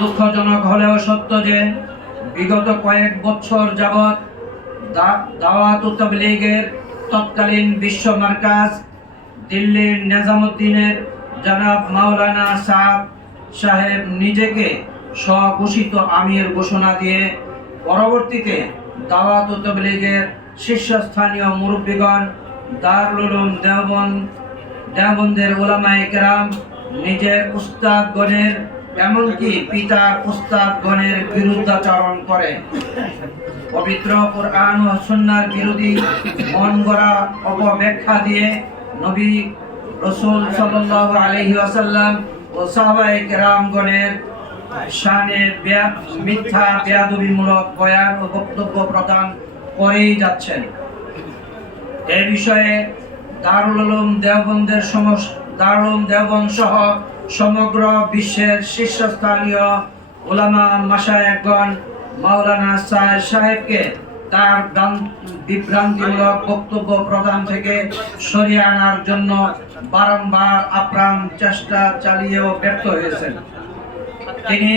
দুঃখজনক হলেও সত্য যে বিগত কয়েক বছর যাবৎ দাওয়াত তাবলীগের তৎকালীন বিশ্ব মার্কাজ দিল্লির নিজামুদ্দিনের জনাব মাওলানা সাদ সাহেব নিজেকে স্বঘোষিত আমির ঘোষণা দিয়ে পরবর্তীতে দাওয়াত তাবলীগের শীর্ষস্থানীয় মুরব্বীগণ দারুল উলুম দেওবন্দ, দেওবন্দের ওলামায়ে কেরাম, নিজের উস্তাদগণের এমনকি পিতার উস্তাদগণের বিরুদ্ধাচরণ করে। পবিত্র কোরআন ও সুন্নার বিরোধী মন গড়া অপব্যাখ্যা দিয়ে নবী রসুল সাল্লাল্লাহু আলাইহি ওয়াসাল্লাম ও সাহাবায়ে কেরামগণের শানে মিথ্যা বেয়াদবিমূলক বয়ান ও বক্তব্য প্রদান করেই যাচ্ছেন। এ বিষয়ে দারুল উলুম দেওবন্দের সমস্ত দারুল দেওবন্দ সহ সমগ্র বিশ্বের শীর্ষস্থানীয় ওলামা মাসায়েকগণ মাওলানা সাহেব সাহেবকে তার বিভ্রান্তিমূলক বক্তব্য প্রদান থেকে সরিয়ে আনার জন্য বারংবার আপ্রাণ চেষ্টা চালিয়েও ব্যর্থ হয়েছেন। তিনি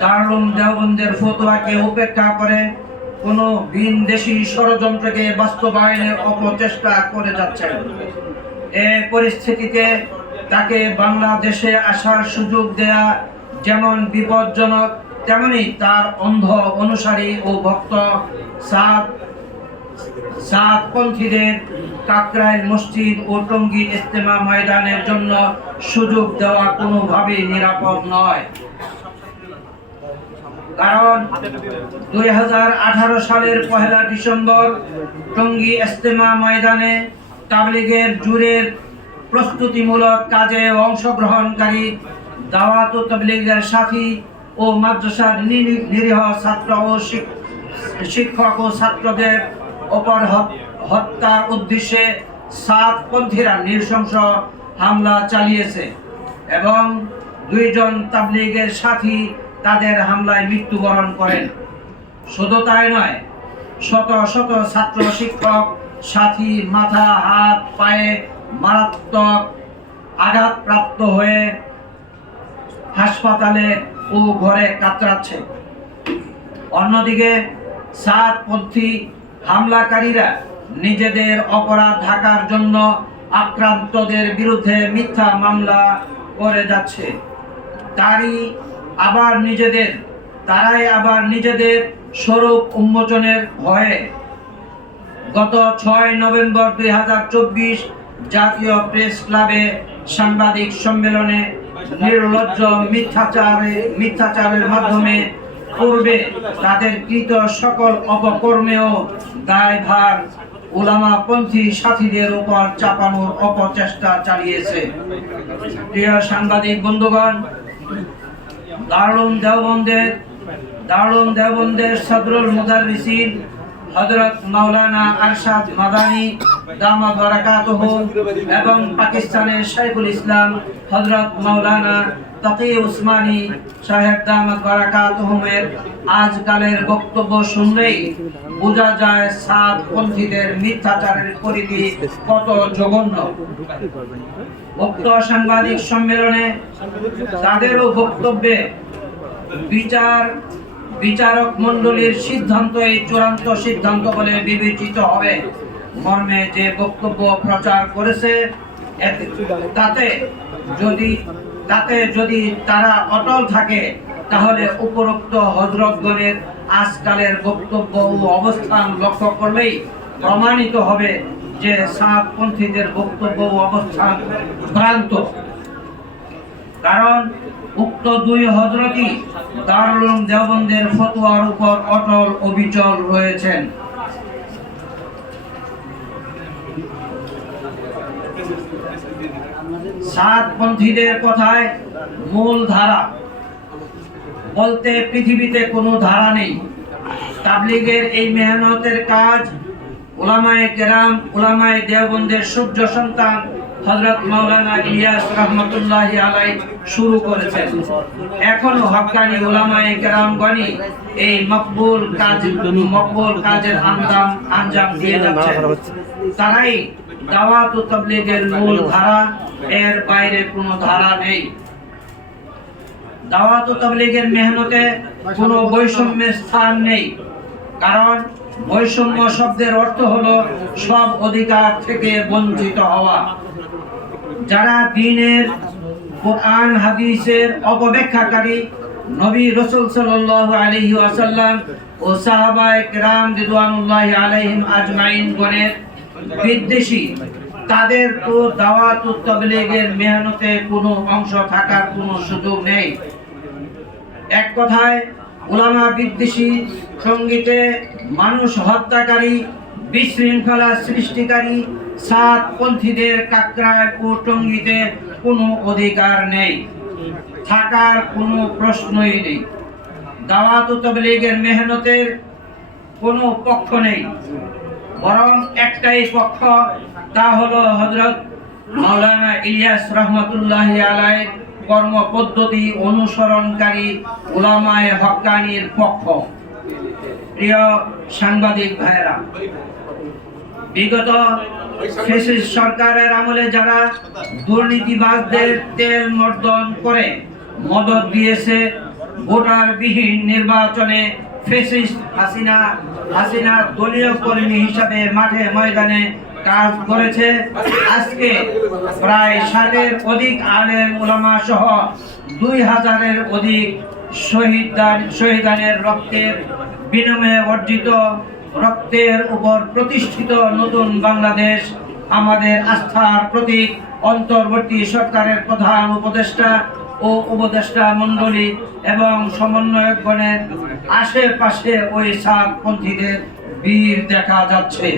দারুল দেওবন্দের ফতোয়াকে উপেক্ষা করে কোনো ভিনদেশি ষড়যন্ত্রকে বাস্তবায়নের অপচেষ্টা করে যাচ্ছেন। এ পরিস্থিতিতে তাকে বাংলাদেশে আসার সুযোগ দেয়া যেমন বিপজ্জনক, তেমনি তার অন্ধ অনুসারী ও ভক্ত সাত, সাতপন্থীদের কাকরাইল মসজিদ ও টঙ্গী ইস্তেমা ময়দানের জন্য সুযোগ দেওয়া কোনোভাবেই নিরাপদ নয়। কারণ দুই হাজার আঠারো সালের পহেলা ডিসেম্বর টঙ্গী ইস্তেমা ময়দানে তাবলিগের জুরের প্রস্তুতিমূলক কাজে অংশগ্রহণকারী দাওয়াত তাবলিগের সাথী ও মাদ্রাসার নিরি- নিরীহ ছাত্র ও শিক- শিক্ষক ও ছাত্রদের ওপর হত- হত্যার উদ্দেশ্যে সাতপন্থীরা নৃশংস হামলা চালিয়েছে এবং দুইজন তাবলিগের সাথী তাদের হামলায় মৃত্যুবরণ করেন। শুধু তাই নয়, শত শত ছাত্র শিক্ষক, সাথী, মাথা, হাত, পায়ে মারাত্মক আঘাতপ্রাপ্ত হয়ে হাসপাতালে ও ঘরে কাতরাচ্ছে। অন্যদিকে সাতপন্থী হামলাকারীরা নিজেদের অপরাধ ঢাকার জন্য আক্রান্তদের বিরুদ্ধে মিথ্যা মামলা করে যাচ্ছে। তারই আবার নিজেদের, তারাই আবার নিজেদের স্বরূপ উন্মোচনের ভয়ে গত ছয় নভেম্বর দুই হাজার চব্বিশ জাতীয় প্রেস ক্লাবে সাংবাদিক সম্মেলনে নির্লজ্জ মিথ্যাচারে, মিথ্যাচারের মাধ্যমে পূর্বে তাদের কৃত সকল অপকর্মেও দায়ভার উলামা পন্থী সাথীদের উপর চাপানোর অপচেষ্টা চালিয়েছে। প্রিয় সাংবাদিক বন্ধুগণ দারুণ দেওবন্দের দারুণ দেওবন্দের সদরুল মুদাররিসিন হযরত মাওলানা আরশাদ মাদানী দামা বারাকাতুহু এবং পাকিস্তানের শাইখুল ইসলাম হযরত মাওলানা তাকি উসমানী সাহেব দামাত বারাকাতুহুমের আজকালের বক্তব্য শুনলেই বোঝা যায় সাত পন্থীদের মিথ্যাচারের পরিধি কত জঘন্য। উক্ত সাংবাদিক সম্মেলনে তাদেরও বক্তব্যে বিচার বিচারক মণ্ডলীর সিদ্ধান্ত এই চূড়ান্ত সিদ্ধান্ত বলে বিবেচিত হবে। মর্মে যে বক্তব্য প্রচার করেছে তাতে যদি তাতে যদি তারা অটল থাকে, তাহলে উপরোক্ত হজরতগণের আজকালের বক্তব্য ও অবস্থান লক্ষ্য করলেই প্রমাণিত হবে যে সাতপন্থীদের বক্তব্য ও অবস্থান ভ্রান্ত। কারণ উক্ত দুই হজরতই দারুল দেওবন্দের ফতোয়ার উপর অটল অবিচল রয়েছেন। সাতপন্থীদের কথায় মূল ধারা বলতে পৃথিবীতে কোনো ধারা নেই। তাবলিগের এই মেহনতের কাজ ওলামায়ে কেরাম, ওলামায়ে দেওবন্দের সূর্য সন্তান হযরত মাওলানা ইলিয়াস রহমতুল্লাহি আলাই শুরু করেছেন। এখনও হক্কানি ওলামায়ে কেরামগণই এই মকবুল কাজ, মকবুল কাজের আঞ্জাম আঞ্জাম দিয়ে যাচ্ছেন। তারাই দাওয়াত ও তাবলীগের মূল ধারা, এর বাইরে কোনো ধারা নেই। দাওয়াত ও তাবলীগের মেহনতে কোনো বৈষম্যের স্থান নেই। কারণ বৈষম্য শব্দের অর্থ হলো সব অধিকার থেকে বঞ্চিত হওয়া। যারা দিনের কোরআন, হাদিসের অপব্যাখ্যাকারী নবী রসুল সাল্লাল্লাহু আলাইহি ওয়াসাল্লাম ও সাহাবায়ে কেরাম রিদওয়ানুল্লাহি আলাইহিম আজমাইন গণের বিদ্বেষী, তাদের তো দাওয়াত তাবলীগের মেহনতে কোনো অংশ থাকার কোনো সুযোগ নেই। এক কথায় ওলামা বিদ্বেষী সঙ্গীতে মানুষ হত্যাকারী, বিশৃঙ্খলা সৃষ্টিকারী, সাত পন্থীদের কাকরায় ও টঙ্গিতে কোনো অধিকার নেই। থাকার কোনো প্রশ্নই নেই। দাওয়াত তাবলীগের মেহনতের কোনো পক্ষ নেই। বরং একটাই পক্ষ, তা হলো হযরত মাওলানা ইলিয়াস রহমতুল্লাহ আলাইয়ের কর্ম পদ্ধতি অনুসরণকারী উলামায়ে হক্কানির পক্ষ। প্রিয় সাংবাদিক ভাইয়েরা, বিগত সরকারের আমলে যারা দুর্নীতিবাজদের তেল মর্দন করে মদত দিয়েছে ভোটার বিহীন নির্বাচনে ফেসিস্ট হাসিনা হাসিনা দলীয় কর্মী হিসাবে মাঠে ময়দানে কাজ করেছে। আজকে প্রায় ষাটের অধিক আলেম ওলামা সহ দুই হাজারের অধিক শহীদান, শহীদানের রক্তের বিনিময়ে অর্জিত রক্তের উপর প্রতিষ্ঠিত নতুন বাংলাদেশ আমাদের আস্থার প্রতীক, অন্তর্বর্তী সরকারের প্রধান উপদেষ্টা ও উপদেষ্টা মণ্ডলী এবং সমন্বয়কগণের আশেপাশে ওই সাতপন্থীদের বীর দেখা যাচ্ছে।